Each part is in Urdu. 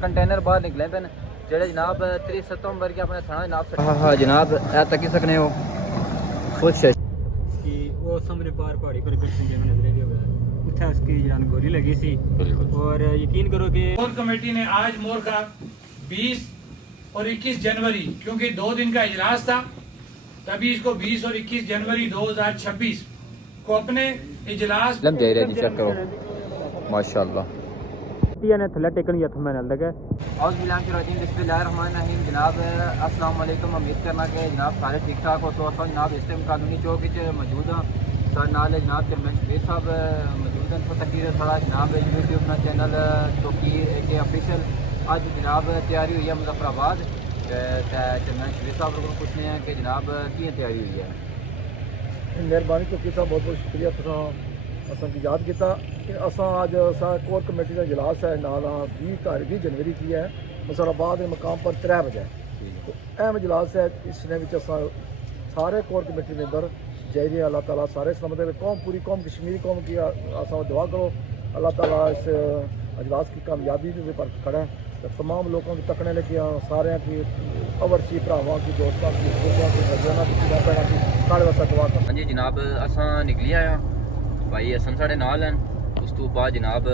کنٹینر باہر نکلے پہ جڑے جناب 30 ستمبر کے اپنے تھانہ جناب ہاں جناب اے تک سکنے ہو خود شش کی وہ سامنے پار پہاڑی پر کرسن کے نظر دے ہوئے اتھا اس کی جان گولی لگی سی اور یقین کرو کہ کور کمیٹی نے آج مور کا 20 اور 21 جنوری کیونکہ 2 دن کا اجلاس تھا تبھی اس کو 20 اور 21 جنوری 2026 کو اپنے اجلاس لم جائے رہے چیک کرو ماشاءاللہ نے تھلے ٹیکن یا تھمے نال لگا اعوذ باللہ من الرجیم بسم اللہ الرحمن الرحیم جناب السلام علیکم امید کرنا کہ جناب سارے ٹھیک ٹھاک ہو تو اصل جناب اس ٹائم قانونی چوک وچ موجود ہاں سر نال جناب چیئرمین شبیر صاحب موجود ہیں تو تقریر سارا جناب یوٹیوب نا چینل توقیر کے افیشل اج جناب تیاری ہوئی ہے مظفر آباد چیئرمین شبیر صاحب کو پوچھنے ہیں کہ جناب کی تیاری ہوئی ہے مہربانی تو کیتا بہت بہت شکریہ تساں کی یاد کیتا کہ اساں اج کور کمیٹی کا اجلاس ہے نال 20 جنوری کی ہے مظفر آباد کے مقام پر 3 بجے تو اہم اجلاس ہے اس نے وچ اساں سارے کور کمیٹی ممبر جائے اللہ تعالیٰ سارے سلامت ہے قوم پوری قوم کشمیری قوم کی اساں دعا کرو اللہ تعالیٰ اس اجلاس کی کامیابی پر کھڑا ہے تو تمام لوگوں کی تکنے لگی سارے کی اورچی بھراواں کی دوستاں کی بزرگاں کی نوجواناں کی بہناں کی سارے واسطے دعا کرو ہاں جی جناب اساں نکلی آیا بھائی حسن ساڑے نال ہیں اس تو بعد جناب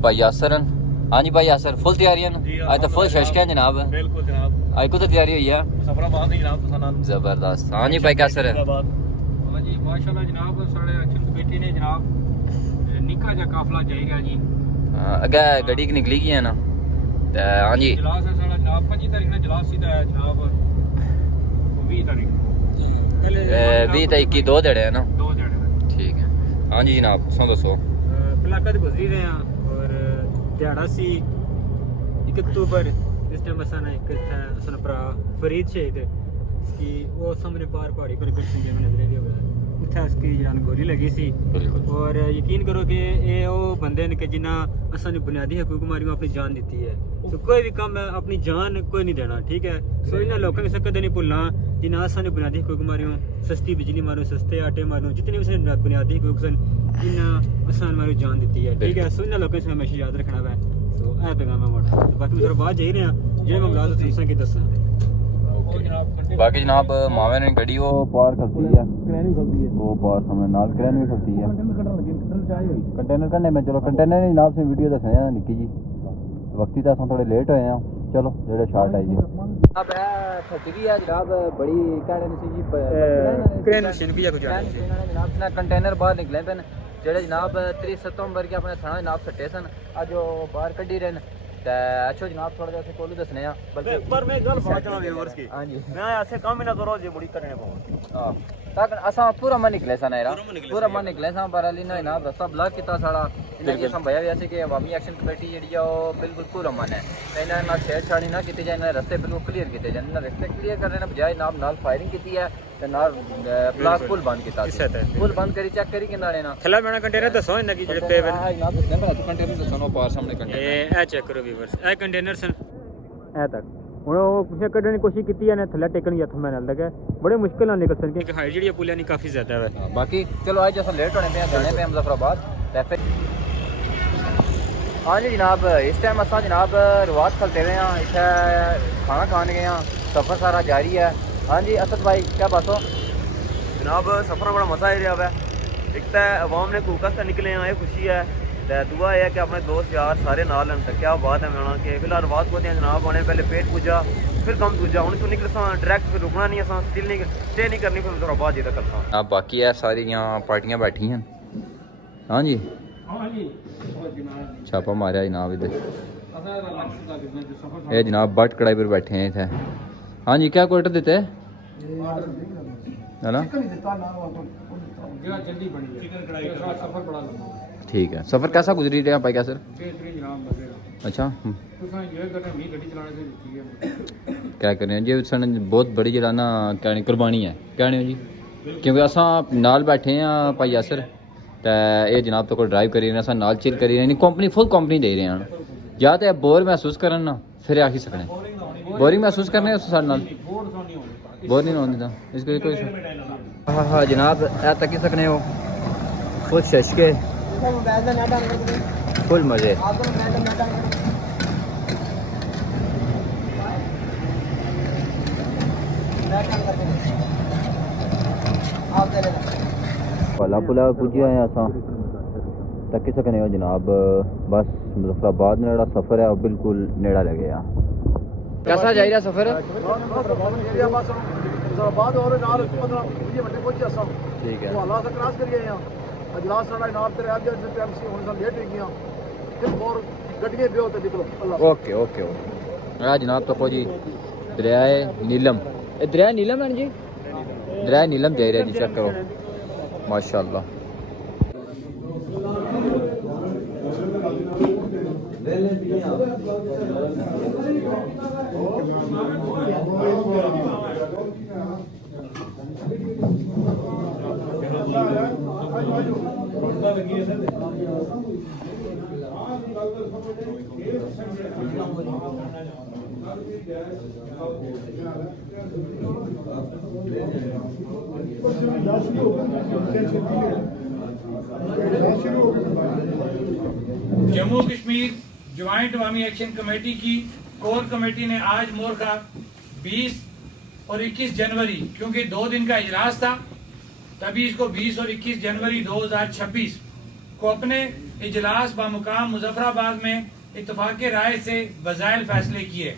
بھائی یاسر ہیں ہاں جی بھائی یاسر فل تیاری ہیں آج تو فل ششک ہیں جناب بالکل جناب آج کو تو تیاری ہوئی ہے سفر آباد جناب تساں زبردست ہاں جی بھائی کیسر ہے ہاں جی ماشاءاللہ جناب سارے اچھی کمیٹی نے جناب نکا جا قافلہ جائے گا جی اگے گڈی نکلی گئی ہے نا ہاں جی اجلاس ہے سارا جناب 5 تاریخ نے اجلاس سیدھا جناب 20 تاریخ 20 تا 21 دو دڑے ہیں نا 2 جڑے ٹھیک ہے ہاں جی جناب سو دسو پلاکت گزری رہے ہیں اور دیہڑا سی 1 اکتوبر اس ٹائم اساں پرا فرید شہید اس کی وہ سامنے پار پہاڑی پر کرسن کے نظر دے ہوئے اتھا اس کی جان گولی لگی سی اور یقین کرو کہ یہ وہ بندے نے کہ جنہ اساں نے بنیادی حقوق ماریوں اپنی جان دیتی ہے تو کوئی بھی کام اپنی جان کوئی نہیں دینا ٹھیک ہے سو انہاں لوگوں کی سکت نہیں بھولنا جنہ اساں نے بنیادی حقوق ماریوں سستی بجلی ماروں سستے آٹے ماروں جتنے بھی اساں بنیادی حقوق سن انہاں اساں ماروں جان دیتی ہے ٹھیک ہے سو انہاں لوگوں سے ہمیشہ یاد رکھنا ہے سو اے پیغام ہے ہمارا باقی میرے بعد جائی رہے ہیں جے معاملات تساں کی دساں باقی جناب ماوے نے گڈی وہ پار کرتی ہے وہ پار سامنے نال کرین بھی کرتی ہے کنٹینر کرنے میں چلو کنٹینر جناب سے ویڈیو دسنے ہیں نکی جی وقتی تو تھوڑے لیٹ ہوئے ہیں چلو جڑے شارٹ آئیے جناب پھٹ گئی ہے جناب بڑی کہنے نہیں سی جی کرین مشین بھی کچھ جناب کنٹینر باہر نکلے پہ جڑے جناب 30 ستمبر کے اپنے تھانہ جناب سٹے سن اج وہ باہر کڈی رہے تے اچھو جناب تھوڑا جا کولو دسنے ہیں بلکہ پر میں گل پہنچنا ویورز کی ہاں جی میں ایسے کام ہی نہ کرو جی بڑی کرنے پاؤں ہاں تاکہ اساں پورا من نکلے سن ایرا پورا من نکلے سن پر علی نے جناب رستہ بلاک کیتا ساڑا انہاں کی اساں بھیا ویسے کہ عوامی ایکشن کمیٹی جڑی ہے وہ بالکل پورا من ہے انہاں نال چھیڑ چھاڑی نہ کیتی جائے انہاں رستے بالکل کلیئر کیتے جائے انہاں رستے کلیئر کرنے نے بجائے نال فائرنگ کیتی ہے تے نال بلاک پل بند کیتا پل بند کری چیک کری کیندا نے نا تھلا میں کنٹینر دسو ان کی جڑے پے ہاں جناب دسنے پر تو کنٹینر دسو پار سامنے کنٹینر اے چیک کرو ویورز اے کنٹینر سن اے تک ہن او کسے کڈنے کی کوشش کیتی ہے نے تھلا ٹیکن یا تھمے نال لگا بڑے مشکل نال نکل سن کہ ہائٹ جڑی پولیاں نہیں کافی زیادہ ہے باقی چلو آج اساں لیٹ ہونے پہ جانے پہ مظفر آباد تے ہاں جی جناب اس ٹائم اساں جناب روات کھلتے ہوئے ہیں اتنے کھانا کھان گئے ہیں سفر سارا جاری ہے ہاں جی اسد بھائی کیا باسو جناب سفر بڑا مزہ آ رہا ہے ایک تو عوام نے کوکس سے نکلے ہیں یہ خوشی ہے دعا یہ ہے کہ اپنے دوست یار سارے نال ہیں کیا بات ہے میں کہ فی الحال روات پہنچے ہیں جناب آنے پہلے پیٹ پوجا پھر کم دوجا ہوں تو نکل سا ڈائریکٹ پھر رکنا نہیں اساں سٹل نہیں اسٹے نہیں کرنی پھر مظفر آباد جی تک کرساں اب باقی ہے ساری یہاں پارٹیاں بیٹھی ہیں ہاں جی چھاپا ماریا جناب ادھر یہ جناب بٹ کڑائی پر بیٹھے ہیں اتنے ہاں جی کیا کوئٹر دیتے ہے نا ٹھیک ہے سفر کیسا گزری رہا بھائی کیا سر اچھا کیا کریں جی سن بہت بڑی جڑا نا کہنے قربانی ہے کہنے جی کیونکہ اساں نال بیٹھے ہیں بھائی یاسر تے یہ جناب تو کو ڈرائیو کری رہے ہیں نال چل کری رہے ہیں کمپنی فل کمپنی دے رہے ہیں یا تو بور محسوس کرن نا پھر آ ہی سکنے بورنگ محسوس کرنے اس سارے نال بور نہیں ہونے دا اس کے کوئی ہاں ہاں جناب اے تک ہی سکنے ہو خود ششکے فل مزے پلا پلا پجے آئے اساں تکی سکنے ہو جناب بس مظفر آباد نیڑا سفر ہے بالکل نیڑا لگے گا کیسا جا رہا سفر ٹھیک ہے اوکے اوکے اوکے جناب تو جی دریائے نیلم دریائے نیلم ہے جی دریائے نیلم جا رہا جی چیک کرو ماشاء اللہ جموں کشمیر جوائنٹ عوامی ایکشن کمیٹی کی کور کمیٹی نے آج مورخہ 20 اور 21 جنوری کیونکہ 2 دن کا اجلاس تھا تبھی اس کو 20 اور 21 جنوری 2026 کو اپنے اجلاس بامقام مظفر آباد میں اتفاق رائے سے بذائل فیصلے کیے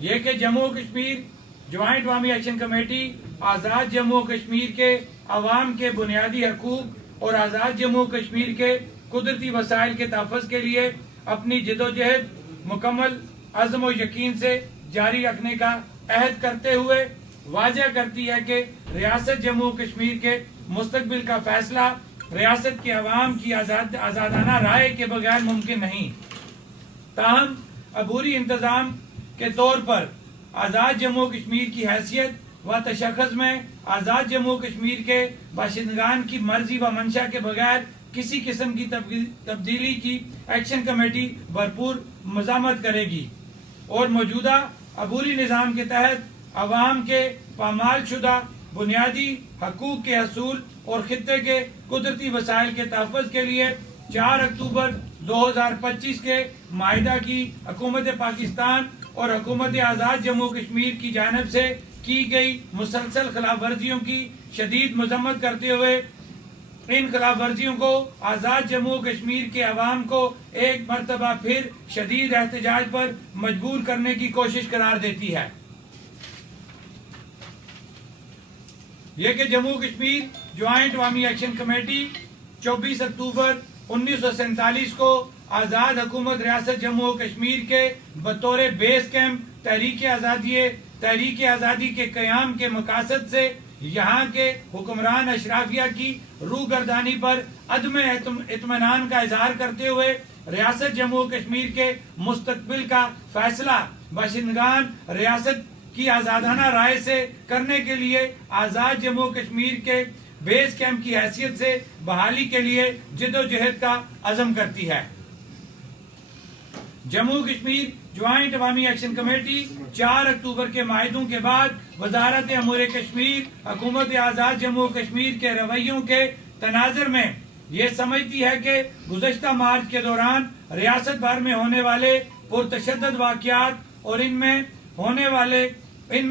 یہ کہ جموں کشمیر جوائنٹ عوامی ایکشن کمیٹی آزاد جموں کشمیر کے عوام کے بنیادی حقوق اور آزاد جموں کشمیر کے قدرتی وسائل کے تحفظ کے لیے اپنی جدوجہد مکمل عزم و یقین سے جاری رکھنے کا عہد کرتے ہوئے واضح کرتی ہے کہ ریاست جموں کشمیر کے مستقبل کا فیصلہ ریاست کے عوام کی آزادانہ رائے کے بغیر ممکن نہیں تاہم عبوری انتظام کے طور پر آزاد جموں کشمیر کی حیثیت و تشخص میں آزاد جموں کشمیر کے باشندگان کی مرضی و منشا کے بغیر کسی قسم کی تبدیلی کی ایکشن کمیٹی بھرپور مزاحمت کرے گی اور موجودہ عبوری نظام کے تحت عوام کے پامال شدہ بنیادی حقوق کے حصول اور خطے کے قدرتی وسائل کے تحفظ کے لیے 4 اکتوبر 2025 کے معاہدہ کی حکومت پاکستان اور حکومت آزاد جموں کشمیر کی جانب سے کی گئی مسلسل خلاف ورزیوں کی شدید مذمت کرتے ہوئے ان خلاف ورزیوں کو آزاد جموں کشمیر کے عوام کو ایک مرتبہ پھر شدید احتجاج پر مجبور کرنے کی کوشش قرار دیتی ہے یہ کہ جموں کشمیر جوائنٹ عوامی ایکشن کمیٹی 24 اکتوبر 1947 کو آزاد حکومت ریاست جموں کشمیر کے بطور بیس کیمپ تحریک آزادی کے قیام کے مقاصد سے یہاں کے حکمران اشرافیہ کی روگردانی پر عدم اطمینان کا اظہار کرتے ہوئے ریاست جموں کشمیر کے مستقبل کا فیصلہ باشندگان ریاست کی آزادانہ رائے سے کرنے کے لیے آزاد جموں کشمیر کے بیس کیمپ کی حیثیت سے بحالی کے لیے جدوجہد کا عزم کرتی ہے جموں کشمیر جوائنٹ عوامی ایکشن کمیٹی 4 اکتوبر کے معاہدوں کے بعد وزارت امور کشمیر حکومت آزاد جموں کشمیر کے رویوں کے تناظر میں یہ سمجھتی ہے کہ گزشتہ مارچ کے دوران ریاست بھر میں ہونے والے پرتشدد واقعات اور ان میں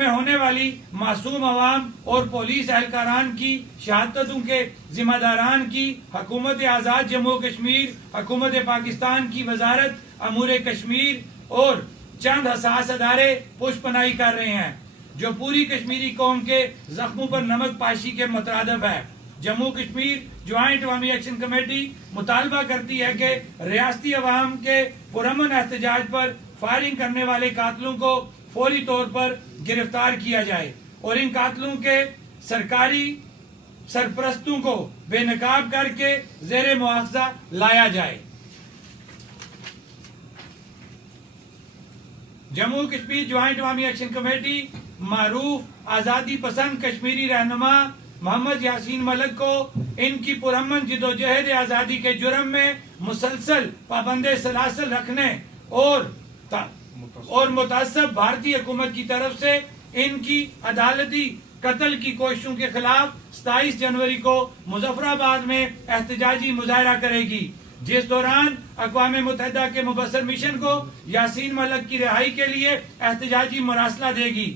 ہونے والی معصوم عوام اور پولیس اہلکاران کی شہادتوں کے ذمہ داران کی حکومت آزاد جموں کشمیر حکومت پاکستان کی وزارت امور کشمیر اور چند حساس ادارے پشت پناہی کر رہے ہیں جو پوری کشمیری قوم کے زخموں پر نمک پاشی کے مترادف ہے جموں کشمیر جوائنٹ عوامی ایکشن کمیٹی مطالبہ کرتی ہے کہ ریاستی عوام کے پرامن احتجاج پر فائرنگ کرنے والے قاتلوں کو فوری طور پر گرفتار کیا جائے اور ان قاتلوں کے سرکاری سرپرستوں کو بے نقاب کر کے زیر مواخذہ لایا جائے جموں کشمیر جوائنٹ عوامی ایکشن کمیٹی معروف آزادی پسند کشمیری رہنما محمد یاسین ملک کو ان کی پرامن جدوجہد آزادی کے جرم میں مسلسل پابند سلاسل رکھنے اور متعصب بھارتی حکومت کی طرف سے ان کی عدالتی قتل کی کوششوں کے خلاف 27 جنوری کو مظفر آباد میں احتجاجی مظاہرہ کرے گی جس دوران اقوام متحدہ کے مبصر مشن کو یاسین ملک کی رہائی کے لیے احتجاجی مراسلہ دے گی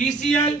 ECL,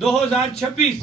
2026